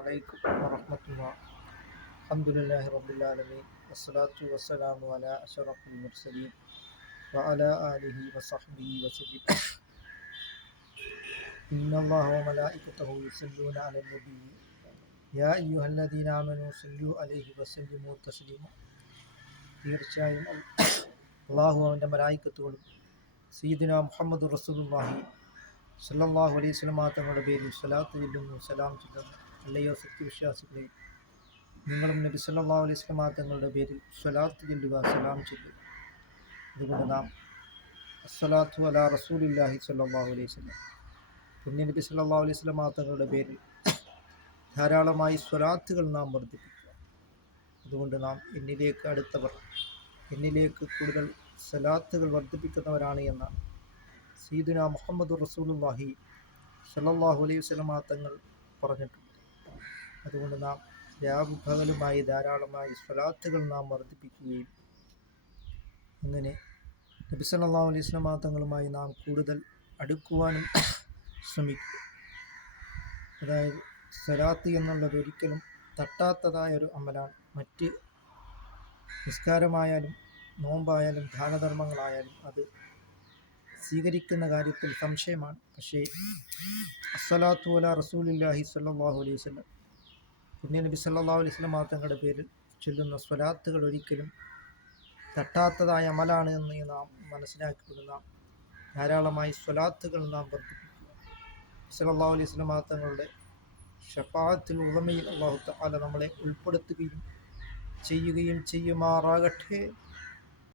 عليكم ورحمة الله. الحمد لله رب العالمين والصلاة والسلام على أشرف المرسلين وعلى آله وصحبه وسلم. إن الله وملائكته يصلون على النبي يا أيها الذين آمنوا صلوا عليه وسلموا تسليما. തീർച്ചയായും അള്ളാഹു അവൻ്റെ മലായിക്കത്തുകളും സയ്യിദുനാ മുഹമ്മദ് റസൂലുള്ളാഹി സ്വല്ലല്ലാഹു അലൈഹി വസല്ലം തങ്ങളുടെ പേരിൽ സ്വലാത്ത് ചൊല്ലുന്നു, സലാം ചൊല്ലുന്നു. അല്ലയോ സത്യവിശ്വാസികളെ, നിങ്ങളും നബി സല്ലല്ലാഹു അലൈഹി വസല്ലം തങ്ങളുടെ പേരിൽ സ്വലാത്ത് ചൊല്ലുക, സലാം ചൊല്ലുക. അതുകൊണ്ട് നാം അസ്സലാത്തു അലാ റസൂലില്ലാഹി സ്വല്ലല്ലാഹു അലൈഹി വസല്ലം, പുണ്യ നബി സല്ലല്ലാഹു അലൈഹി വസല്ലം തങ്ങളുടെ പേരിൽ ധാരാളമായി സ്വലാത്തുകൾ നാം വർദ്ധിപ്പിക്കുക. അതുകൊണ്ട് നാം എന്നിലേക്ക് അടുത്തവർ, എന്നിലേക്ക് കൂടുതൽ സ്വലാത്തുകൾ വർദ്ധിപ്പിക്കുന്നവരാണ് എന്ന സയ്യിദുനാ മുഹമ്മദ് റസൂലുള്ളാഹി സ്വല്ലല്ലാഹു അലൈഹി വസല്ലം തങ്ങൾ പറഞ്ഞിട്ടുണ്ട്. അതുകൊണ്ട് നാം രാവുപകലുമായി ധാരാളമായി സ്വലാത്തുകൾ നാം വർദ്ധിപ്പിക്കുകയും അങ്ങനെ നബി സല്ലല്ലാഹു അലൈഹി വസല്ലം തങ്ങളുമായി നാം കൂടുതൽ അടുക്കുവാനും ശ്രമിക്കുക. അതായത് സ്വലാത്ത് എന്നുള്ളത് ഒരിക്കലും തട്ടാത്തതായ ഒരു അമലാണ്. മറ്റ് നിസ്കാരമായാലും നോമ്പായാലും ദാനധർമ്മങ്ങളായാലും അത് സ്വീകരിക്കുന്ന കാര്യത്തിൽ സംശയമാണ്. പക്ഷേ അസ്സലാത്തു അലാ റസൂലില്ലാഹി സ്വല്ലല്ലാഹു അലൈഹി വസല്ലം, പുണ്യ നബി സല്ലല്ലാഹു അലൈഹി വസല്ലം തങ്ങളുടെ പേരിൽ ചൊല്ലുന്ന സ്വലാത്തുകൾ ഒരിക്കലും തട്ടാത്തതായ അമലാണ് എന്ന് നാം മനസ്സിലാക്കിക്കൊണ്ട് നാം ധാരാളമായി സ്വലാത്തുകൾ നാം വർദ്ധിപ്പിക്കുക. സല്ലല്ലാഹു അലൈഹി വസല്ലം തങ്ങളുടെ ശഫാഅത്തുൽ ഉളമയിൽ അല്ലാഹു തആല നമ്മളെ ഉൾപ്പെടുത്തുകയും ചെയ്യുമാറാകട്ടെ.